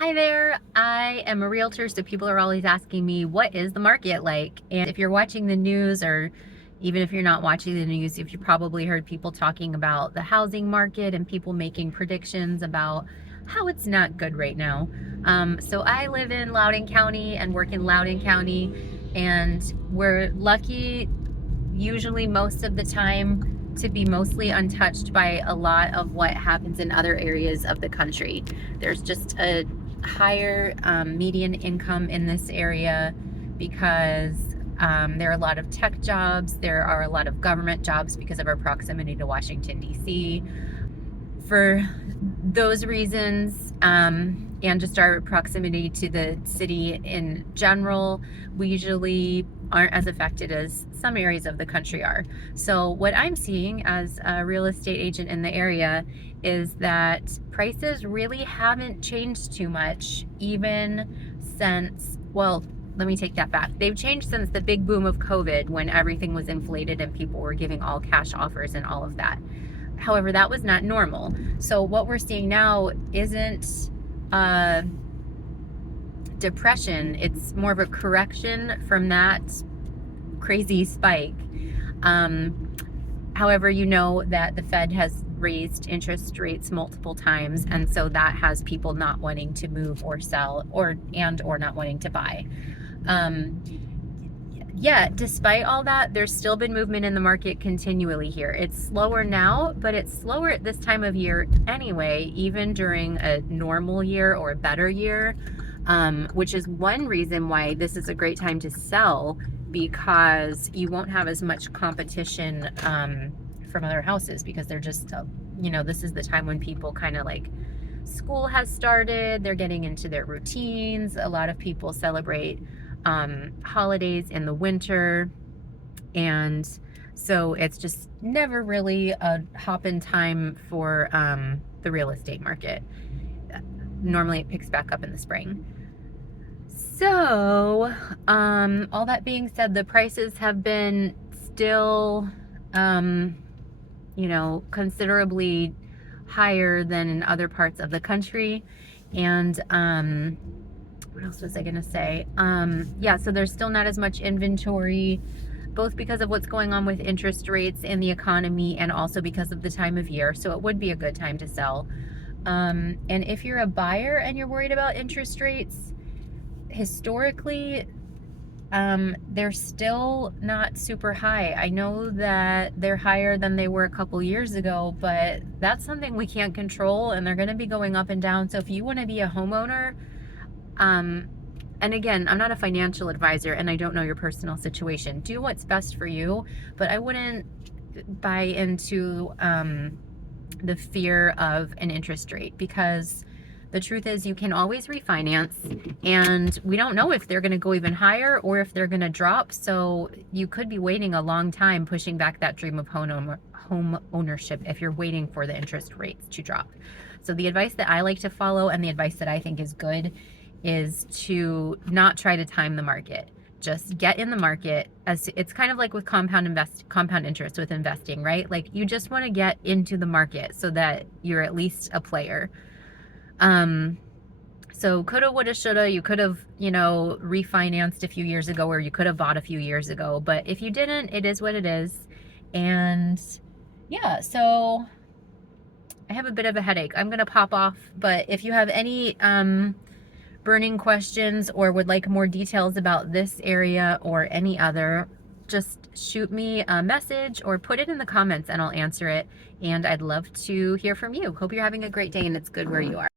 Hi there, I am a realtor, so people are always asking me, what is the market like? And if you're watching the news, or even if you're not watching the news, if you probably heard people talking about the housing market and people making predictions about how it's not good right now. So I live in Loudoun County and work in Loudoun County, and we're lucky usually most of the time to be mostly untouched by a lot of what happens in other areas of the country. There's just a higher median income in this area because there are a lot of tech jobs, there are a lot of government jobs because of our proximity to Washington, D.C. For those reasons, and just our proximity to the city in general, we usually aren't as affected as some areas of the country are. So what I'm seeing as a real estate agent in the area is that prices really haven't changed too much, even since, well, let me take that back. They've changed since the big boom of COVID, when everything was inflated and people were giving all cash offers and all of that. However, that was not normal. So what we're seeing now isn't depression, it's more of a correction from that crazy spike. However, you know that the Fed has raised interest rates multiple times, and so that has people not wanting to move or sell, or not wanting to buy. Yeah, despite all that, there's still been movement in the market continually here. It's slower now, but it's slower at this time of year anyway, even during a normal year or a better year, which is one reason why this is a great time to sell, because you won't have as much competition from other houses, because they're just, this is the time when people kind of like, school has started, they're getting into their routines. A lot of people celebrate holidays in the winter, and so it's just never really a hop-in time for the real estate market. Normally it picks back up in the spring. So all that being said, the prices have been still considerably higher than in other parts of the country. And what else was I gonna say? Yeah, so there's still not as much inventory, both because of what's going on with interest rates in the economy and also because of the time of year. So it would be a good time to sell. And if you're a buyer and you're worried about interest rates, historically, they're still not super high. I know that they're higher than they were a couple years ago, but that's something we can't control, and they're going to be going up and down. So if you want to be a homeowner, and again, I'm not a financial advisor and I don't know your personal situation. Do what's best for you, but I wouldn't buy into the fear of an interest rate, because the truth is you can always refinance, and we don't know if they're going to go even higher or if they're going to drop. So you could be waiting a long time, pushing back that dream of home ownership if you're waiting for the interest rates to drop. So the advice that I like to follow, and the advice that I think is good, is to not try to time the market. Just get in the market. As it's kind of like with compound interest with investing, right? Like, you just want to get into the market so that you're at least a player. So coulda, woulda, shoulda, you could have, refinanced a few years ago, or you could have bought a few years ago, but if you didn't, it is what it is. And yeah, so I have a bit of a headache. I'm gonna pop off, but if you have any burning questions or would like more details about this area or any other, just shoot me a message or put it in the comments and I'll answer it. And I'd love to hear from you. Hope you're having a great day and it's good where you are.